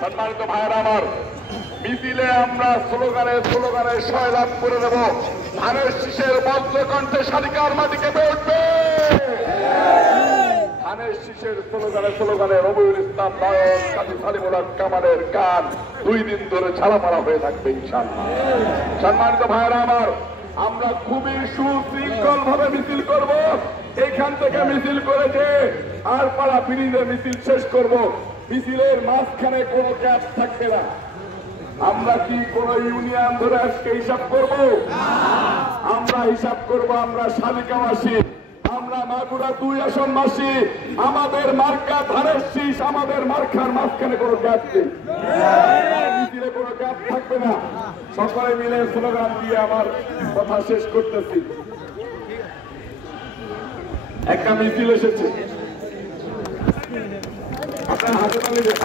সম্মানিত ভাইয়েরা আমার, মিছিলে আমরা স্লোগানে স্লোগানে সয়লাভ করে দেব। ধানের শীষের বজ্র কণ্ঠে শালিকার মাটি কেঁপে উঠবে। ধানের শীষের স্লোগানে স্লোগানে রবিউল ইসলাম নায়ক, কাজী সালিমুল হক কামালের গান 2 দিন ধরে ছাড়ামারা হয়ে থাকবে ইনশাআল্লাহ। সম্মানিত ভাইয়েরা আমার, আমরা খুবই সুশৃঙ্খল ভাবে মিছিল করব। এখান থেকে মিছিল করে যে আর পাড়া ব্রিজে মিছিল শেষ করব। মিছিলের মাঝখানে কোনো গ্যাপ থাকবে না। আমরা কি কোন ইউনিয়ন ধরে আজকে হিসাব করব? আমরা হিসাব করব আমরা শালিকাবাসী, আমরা মাগুরা 2 আসনবাসী। আমাদের মার্কা ধানের শীষ, আমাদের মার্কার মাঝখানে কোনো গ্যাপ নেই, মিছিলে কোনো গ্যাপ থাকবে না। সকলে মিলে স্লোগান দিয়ে আমার কথা শেষ করতেছি। একটা মিছিল এসেছে, আপনার হাতে তালি দেন।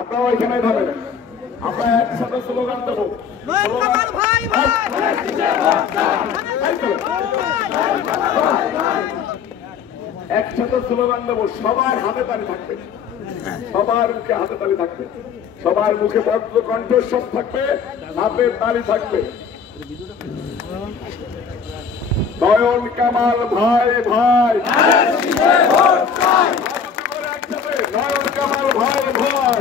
আপনারা ওইখানে থাকবেন, আমরা একসাথে স্লোগান দেবো। একসাথে স্লোগান দেবো, সবার হাতে তালি থাকবে, সবার মুখে হাতে তালি থাকবে, সবার মুখে বজ্র কণ্ঠস্বর থাকবে, হাতে তালি থাকবে। নয়ন কামাল ভাই ভাই, নয়ন কামাল ভাই ভাই,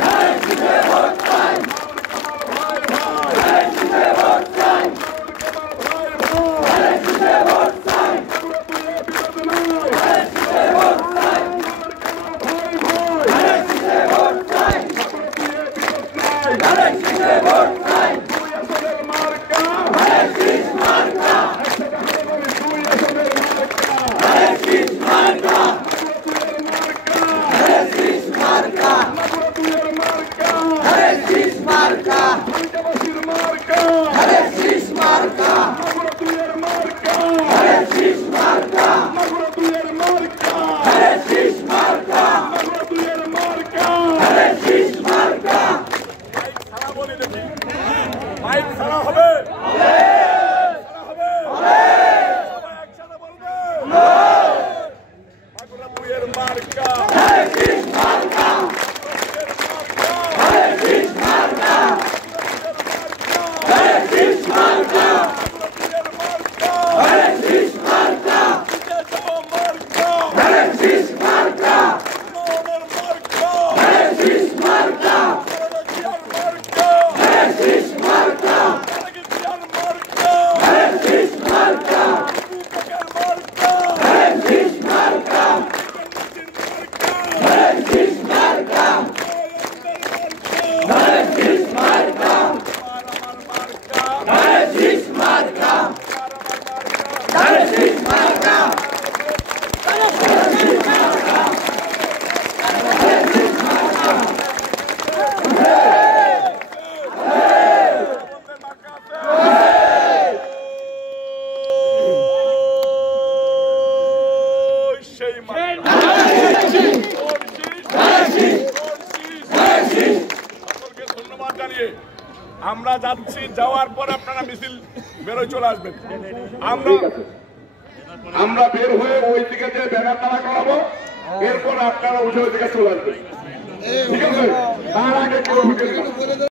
আমরা যাচ্ছি, যাওয়ার পর আপনারা মিছিল বেরোয় চলে আসবেন। আমরা বের হয়ে ওই দিকে যে ব্যানার তারা করাবো, এরপর আপনারা উঠে ওই দিকে চলে আসবেন, ঠিক আছে? তার আগে কেউ